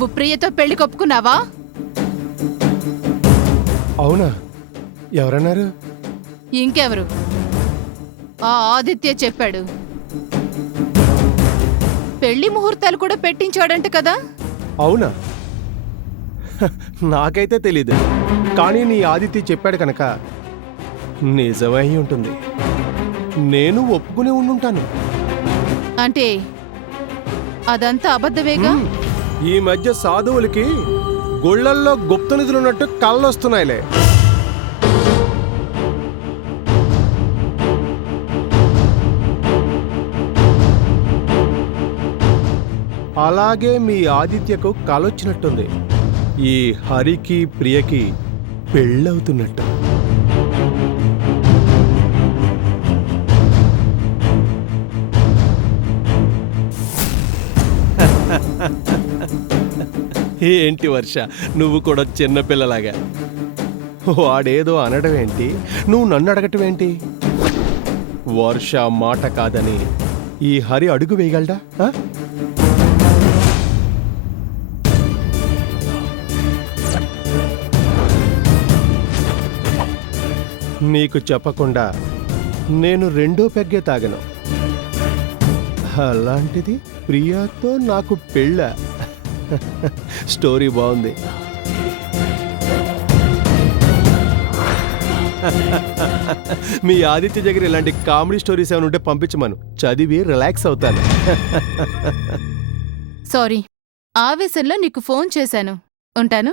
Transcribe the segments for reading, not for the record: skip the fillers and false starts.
నువ్వు ప్రియతో పెళ్లి కొప్పుకున్నావా? అవునా? ఎవరన్నారు? ఇంకెవరు? ఆ ఆదిత్య చెప్పాడు. పెళ్లి ముహూర్తాలు కూడా పెట్టించాడంట కదా? అవునా? నాకైతే తెలీదు, కానీ నీ ఆదిత్య చెప్పాడు కనుక నిజమై ఉంటుంది. నేను ఒప్పుకునే ఉండుంటాను. అంటే అదంతా అబద్ధమేగా? ఈ మధ్య సాధువులకి గుళ్ళల్లో గుప్త నిధులున్నట్టు కళ్ళొస్తున్నాయిలే. అలాగే మీ ఆదిత్యకు కలొచ్చినట్టుంది. ఈ హరికి ప్రియకి పెళ్ళవుతున్నట్టు. ఏంటి వర్ష, నువ్వు కూడా చిన్నపిల్లలాగా వాడేదో అనడం ఏంటి, నువ్వు నన్ను అడగటం ఏంటి? వర్ష మాట కాదని ఈ హరి అడుగు వేయగలడా? నీకు చెప్పకుండా నేను రెండో పెగ్గే తాగను. అలాంటిది ప్రియాతో నాకు పెళ్ళ. స్టోరీ బాగుంది. మీ ఆదిత్య దగ్గర ఇలాంటి కామెడీ స్టోరీస్ ఏమైనా ఉంటే పంపించమను, చదివి రిలాక్స్ అవుతాను. సారీ, ఆవేశంలో నీకు ఫోన్ చేశాను. ఉంటాను.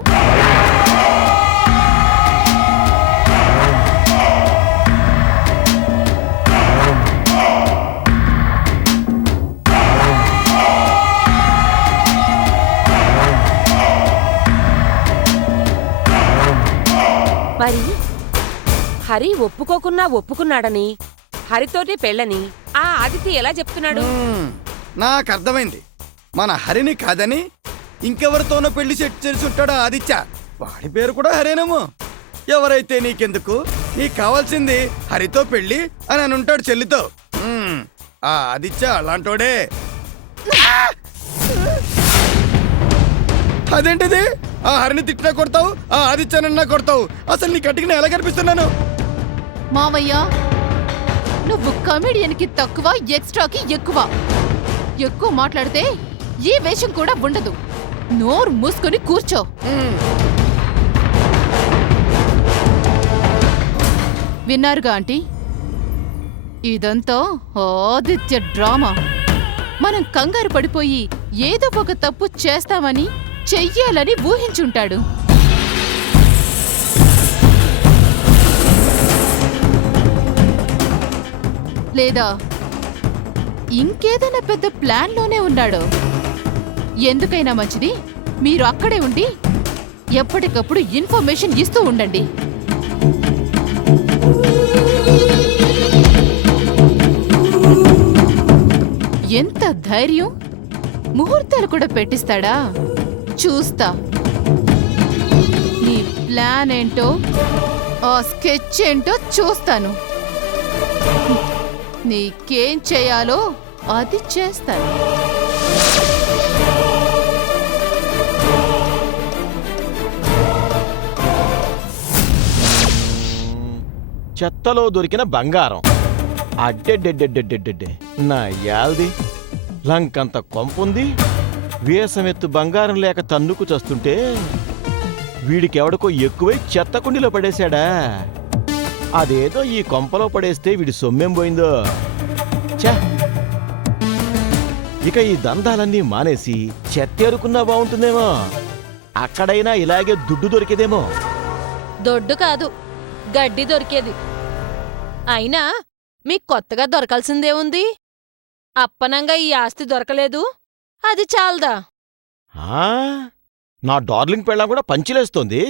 మరి హరి ఒప్పుకున్నాడని, హరితోటే పెళ్ళని ఆ ఆదిత్య ఎలా చెప్తున్నాడు? నాకు అర్థమైంది. మన హరిని కాదని ఇంకెవరితోనో పెళ్లి సెట్ చేసుంటాడు ఆదిత్య. వాడి పేరు కూడా హరేనేమో. ఎవరైతే నీకెందుకు, నీకు కావాల్సింది హరితో పెళ్లి అని అని ఉంటాడు చెల్లితో. ఆ ఆదిత్య అలాంటోడే. అదేంటిది? ఆ హరిని తిట్టినా కొడతావు, ఆ ఆదిత్యనన్నా కొడతావు. అసలు నీ కట్టికి ఎలా కనిపిస్తున్నాను? మావయ్య, నువ్వు కమెడియన్కి తక్కువ, ఎక్స్ట్రాకి ఎక్కువ. ఎక్కువ మాట్లాడితే ఈ వేషం కూడా ఉండదు. నోరు మూసుకొని కూర్చో. విన్నారుగా ఆంటీ, ఇదంతా ఆదిత్య డ్రామా. మనం కంగారు పడిపోయి ఏదో ఒక తప్పు చేస్తామని, చెయ్యాలని ఊహించుంటాడు. లేదా ఇంకేదైనా పెద్ద ప్లాన్లోనే ఉన్నాడో. ఎందుకైనా మంచిది, మీరు అక్కడే ఉండి ఎప్పటికప్పుడు ఇన్ఫర్మేషన్ ఇస్తూ ఉండండి. ఎంత ధైర్యం! ముహూర్తాలు కూడా పెట్టిస్తాడా? చూస్తా. నీ ప్లాన్ ఏంటో, ఆ స్కెచ్ ఏంటో చూస్తాను. నీకేం చేయాలో అది చేస్తాను. చెత్తలో దొరికిన బంగారం. అడ్డెడ్డెడ్డెడ్డెడ్డెడ్డె నా యాల్ది లంకంత కొంపుంది. వేసమెత్తు బంగారం లేక తన్నుకు చస్తుంటే వీడికెవడికో ఎక్కువై చెత్త కుండీలో పడేశాడా? అదేదో ఈ కొంపలో పడేస్తే వీడి సొమ్మేం పోయిందో. ఛా, ఇక ఈ దందాలన్నీ మానేసి చెత్తేరుకున్నా బాగుంటుందేమో. అక్కడైనా ఇలాగే దుడ్డు దొరికేదేమో. దొడ్డు కాదు, గడ్డి దొరికేది. అయినా మీకు కొత్తగా దొరకాల్సిందేముంది? అప్పనంగా ఈ ఆస్తి దొరకలేదు, అది చాలదా? నా డార్లింగ్ పెళ్ళాం కూడా పంచిలేస్తోంది.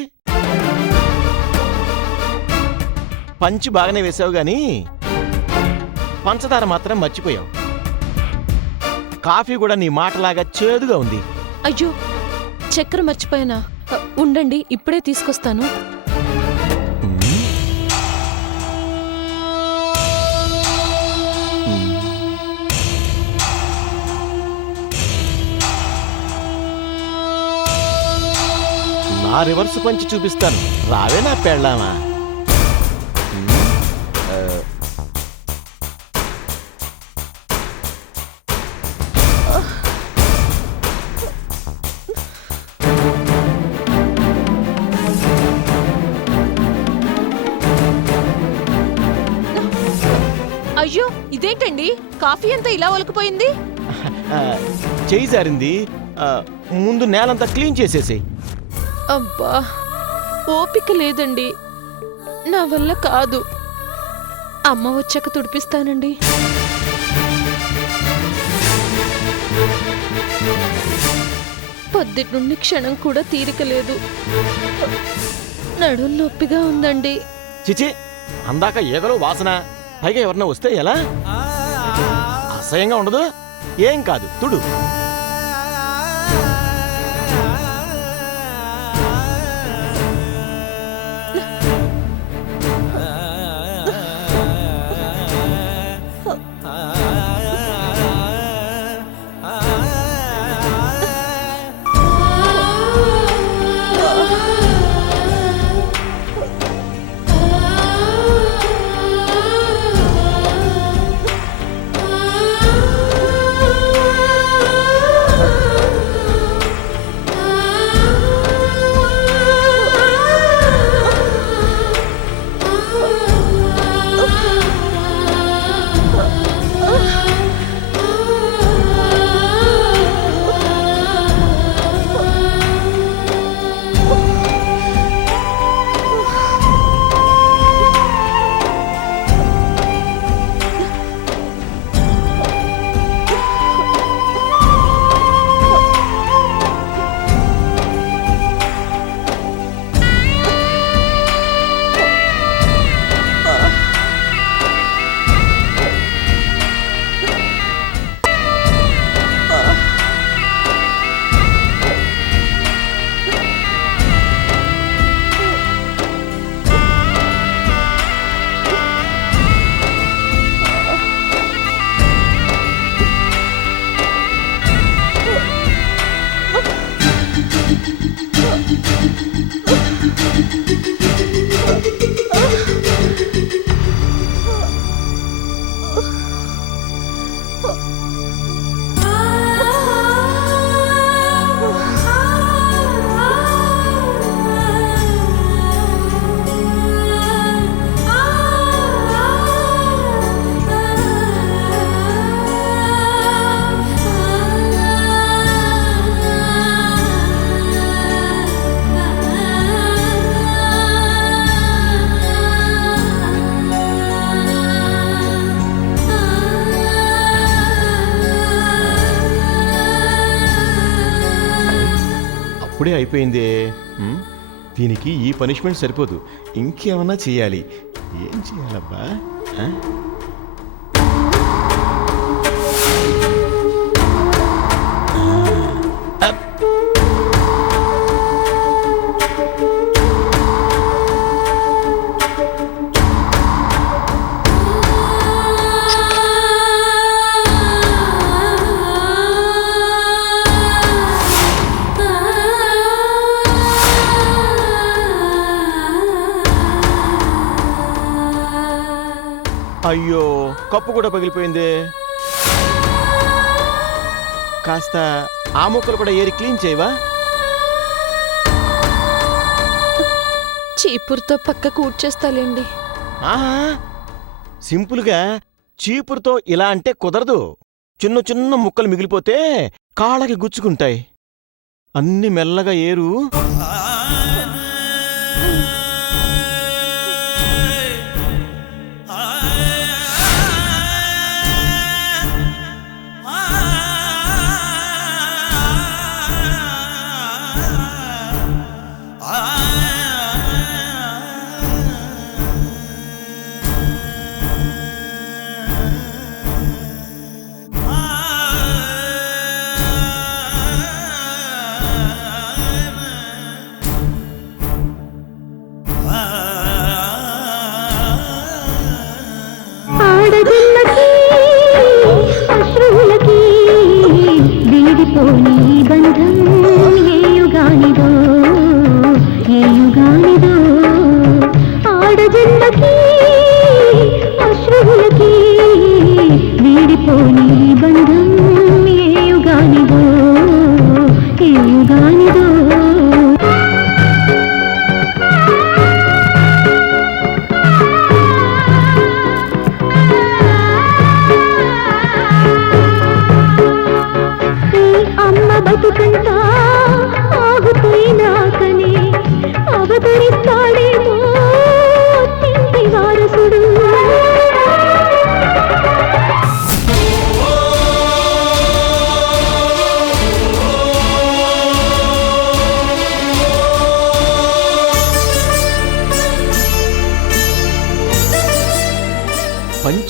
పంచి బాగానే వేసావు గాని పంచదార మాత్రం మర్చిపోయావు. కాఫీ కూడా నీ మాటలాగా చేదుగా ఉంది. అయ్యో, చక్కెర మర్చిపోయానా? ఉండండి, ఇప్పుడే తీసుకొస్తాను. ఆ రివర్స్ పంచి చూపిస్తాను. రావే నా పెళ్ళామా. అయ్యో ఇదేంటండి, కాఫీ అంతా ఇలా ఒలికిపోయింది. చెయ్యి జారింది. ముందు నేలంతా క్లీన్ చేసేసి. అబ్బా ఓపిక లేదండి, నా వల్ల కాదు. అమ్మ వచ్చాక తుడిపిస్తానండి. పొద్దుటి నుండి క్షణం కూడా తీరిక లేదు. నడుం నొప్పిగా ఉందండి. చిచి, అందాక ఏగలో వాసన, పైగా ఎవరన్నా వస్తే ఎలా? అసహ్యంగా ఉండదు? ఏం కాదు, తుడు. అప్పుడే అయిపోయిందే. దీనికి ఈ పనిష్మెంట్ సరిపోదు, ఇంకేమన్నా చేయాలి. ఏం చేయాలబ్బా? అయ్యో, కప్పు కూడా పగిలిపోయింది. కాస్త ఆ ముక్కలు కూడా ఏరి క్లీన్ చేయవా? చీపురుతో పక్క కూర్చేస్తాలేండి. ఆహా, సింపుల్గా చీపురుతో ఇలా అంటే కుదరదు. చిన్న చిన్న ముక్కలు మిగిలిపోతే కాళ్ళకి గుచ్చుకుంటాయి. అన్ని మెల్లగా ఏరు.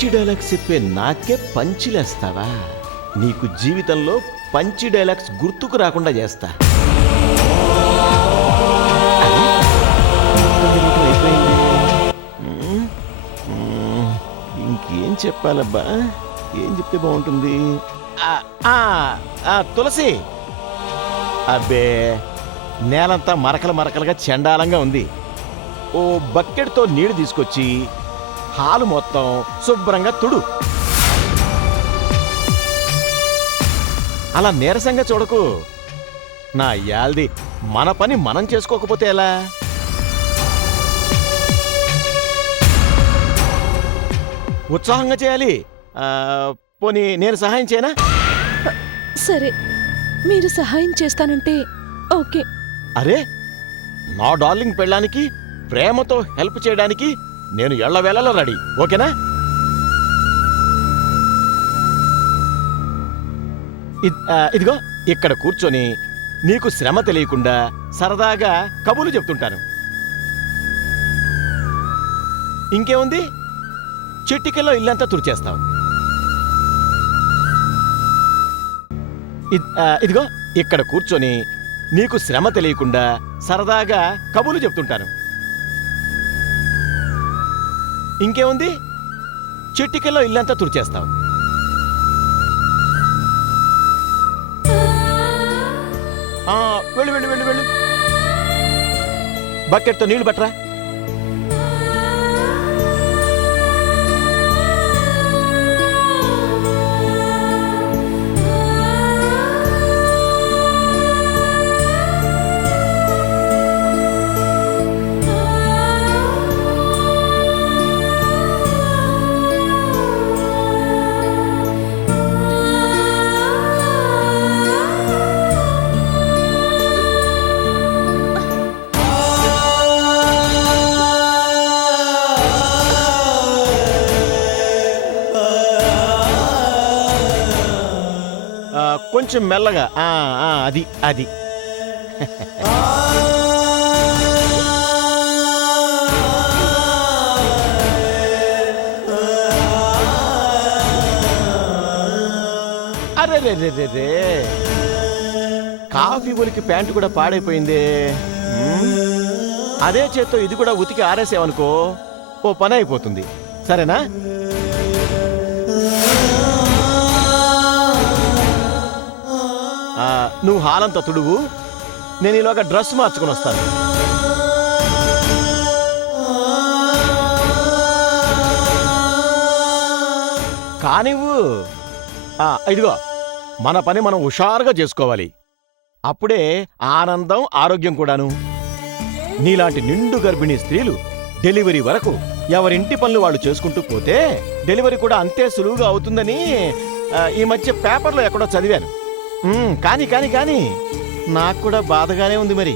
పంచి డైలాగ్స్ చెప్పే నాకే పంచిలేస్తావా? నీకు జీవితంలో పంచి డైలాగ్స్ గుర్తుకు రాకుండా చేస్తా. ఇంకేం చెప్పాలబ్బా? ఏం చెప్తే బాగుంటుంది? తులసి, అబ్బే నేలంతా మరకలు మరకలుగా చండాలంగా ఉంది. ఓ బకెట్తో నీళ్లు తీసుకొచ్చి హాలు మొత్తం శుభ్రంగా తుడు. అలా నీరసంగా చూడకు. నా యాల్ది, మన పని మనం చేసుకోకపోతే ఎలా? ఉత్సాహంగా చేయాలి. పోనీ నేను సహాయం చేయనా? సరే, మీరు సహాయం చేస్తానంటే ఓకే. అరే, నా డార్లింగ్ పెళ్ళానికి ప్రేమతో హెల్ప్ చేయడానికి నేను ఎళ్ళవేళలో రెడీ. ఓకేనా? ఇదిగో ఇక్కడ కూర్చొని నీకు శ్రమ తెలియకుండా సరదాగా కబుర్లు చెప్తుంటాను. ఇంకేముంది, చిట్టికల్లో ఇల్లంతా తుడిచేస్తాం. ఇదిగో ఇక్కడ కూర్చొని నీకు శ్రమ తెలియకుండా సరదాగా కబుర్లు చెప్తుంటాను. ఇంకేముంది, చిట్టికల్లో ఇల్లంతా తుడిచేస్తాం. వెళ్ళు వెళ్ళు వెళ్ళు వెళ్ళు. బకెట్తో నీళ్లు పట్టరా. కొంచెం మెల్లగా. అది అది అరే రే రే రే రే, కాఫీ ఒలికి ప్యాంటు కూడా పాడైపోయింది. అదే చేత్తో ఇది కూడా ఉతికి ఆరేసావనుకో, ఓ పని అయిపోతుంది. సరేనా? నువ్వు హాలంతా తుడువు, నేను ఈలోగా డ్రెస్ మార్చుకుని వస్తాను. కానివ్వు. ఇదిగో, మన పని మనం హుషారుగా చేసుకోవాలి. అప్పుడే ఆనందం, ఆరోగ్యం కూడాను. నీలాంటి నిండు గర్భిణీ స్త్రీలు డెలివరీ వరకు ఎవరింటి పనులు వాళ్ళు చేసుకుంటూ పోతే డెలివరీ కూడా అంతే సులువుగా అవుతుందని ఈ మధ్య పేపర్లో ఎక్కడో చదివాను. కానీ కానీ కానీ నాకు కూడా బాధగానే ఉంది మరి.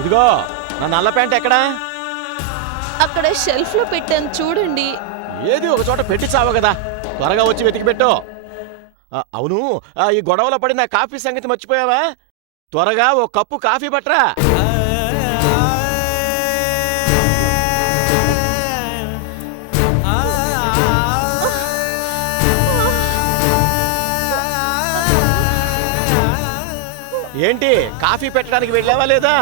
ఇదిగో నా నల్ల ప్యాంట్ ఎక్కడా? అక్కడ షెల్ఫ్ లో పెట్టాను చూడండి. ఏది ఒక చోట పెట్టి చావు కదా, త్వరగా వచ్చి వెతికి పెట్టు. అవును, ఈ గొడవలో పడి నా కాఫీ సంగతి మర్చిపోయావా? త్వరగా ఓ కప్పు కాఫీ పట్రా. ఏంటి, కాఫీ పెట్టడానికి వెళ్ళావా లేదా?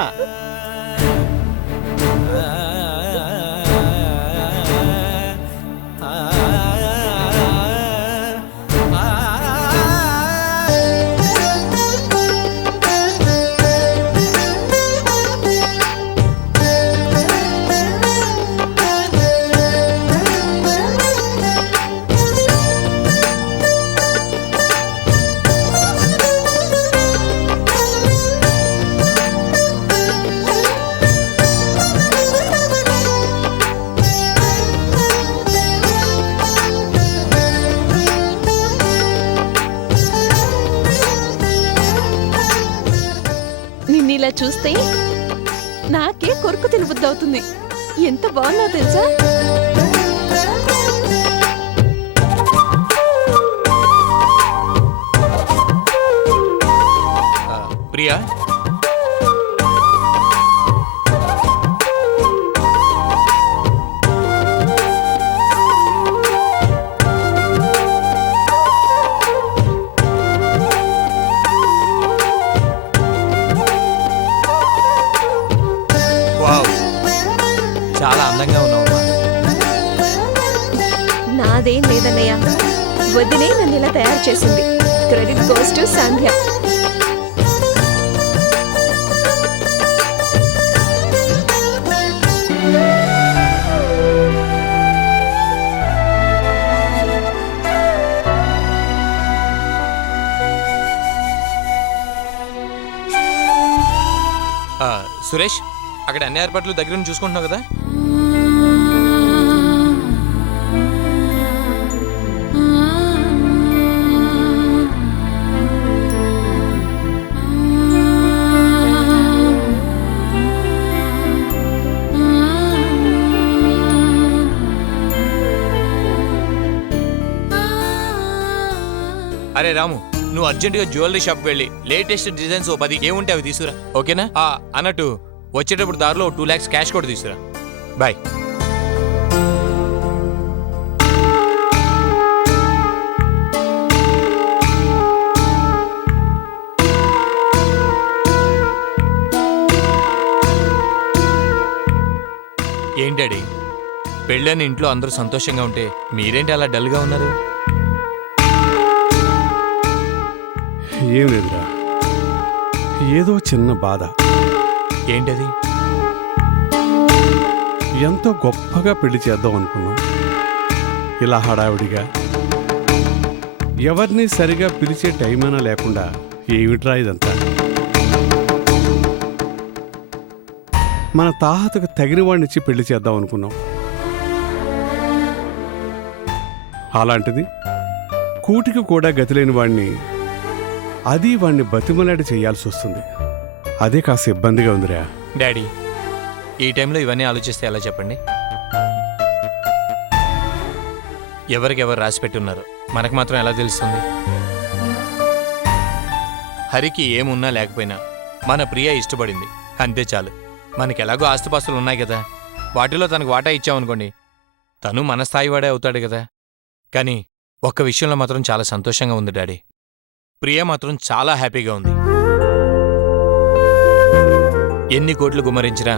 నిన్నిలా చూస్తే నాకే కొరుకు తినబుద్దవుతుంది. ఎంత బాగున్నావు తెలుసా? ప్రియా, వావ్, చాలా అందంగా ఉన్నావు. నాదేం లేదన్నయ్య, వదినే నన్ను ఇలా తయారు చేసింది. క్రెడిట్ గోస్ టు సంధ్య. సురేష్, అక్కడ అన్ని ఏర్పాట్లు దగ్గర నుంచి చూసుకుంటున్నావు కదా? అరే రాము, నువ్వు అర్జెంటుగా జ్యువెలరీ షాప్కి వెళ్ళి లేటెస్ట్ డిజైన్స్ 10 ఏముంటే అవి తీసుకురా, ఓకేనా? అన్నట్టు వచ్చేటప్పుడు దారిలో 2 lakhs క్యాష్ కూడా తీసుకురా. బాయ్. ఏంటడి, పెళ్ళని ఇంట్లో అందరూ సంతోషంగా ఉంటే మీరేంటి అలా డల్గా ఉన్నారు? ఏం లేదురా, ఏదో చిన్న బాధ. ఏంటది? ఎంతో గొప్పగా పెళ్లి చేద్దాం అనుకున్నాం, ఇలా హడావిడిగా ఎవరిని సరిగా పిలిచే టైమైనా లేకుండా. ఏమిట్రా ఇదంతా? మన తాహతకు తగిన వాడినిచ్చి పెళ్లి చేద్దాం అనుకున్నాం. అలాంటిది కూటికి కూడా గతిలేని వాడిని, అది వాణ్ణి బతిమలాడి చేయాల్సి వస్తుంది. అదే కాస్త ఇబ్బందిగా ఉందిరా. డాడీ, ఈ టైంలో ఇవన్నీ ఆలోచిస్తే ఎలా చెప్పండి? ఎవరికెవరు రాసి పెట్టున్నారు మనకు మాత్రం ఎలా తెలుస్తుంది? హరికి ఏమున్నా లేకపోయినా మన ప్రియ ఇష్టపడింది అంతే చాలు. మనకెలాగో ఆస్తుపాస్తులు ఉన్నాయి కదా, వాటిలో తనకు వాటా ఇచ్చామనుకోండి, తను మన స్థాయి వాడే అవుతాడు కదా. కానీ ఒక్క విషయంలో మాత్రం చాలా సంతోషంగా ఉంది డాడీ. ప్రియ మాత్రం చాలా హ్యాపీగా ఉంది. ఎన్ని కోట్లు గుమ్మరించినా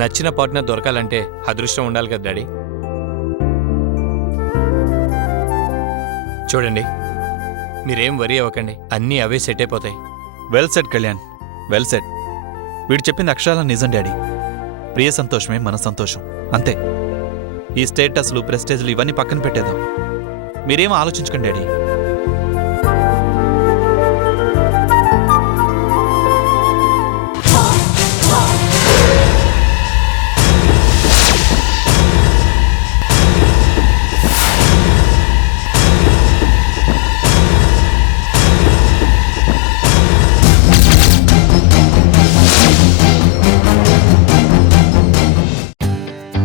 నచ్చిన పార్ట్నర్ దొరకాలంటే అదృష్టం ఉండాలి కదా డాడీ. చూడండి, మీరేం వరీ అవ్వకండి, అన్నీ అవే సెట్ అయిపోతాయి. Well set Kalyan, well set. వీడు చెప్పింది అక్షరాల నిజం డాడీ. ప్రియ సంతోషమే మన సంతోషం, అంతే. ఈ స్టేటస్లు ప్రెస్టేజ్లు ఇవన్నీ పక్కన పెట్టేద్దాం. మీరేం ఆలోచించకండి daddy.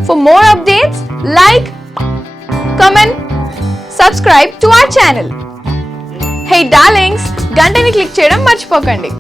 For more updates, like, comment, subscribe to our channel. Hey darlings, గంటని click చేయడం మర్చిపోకండి.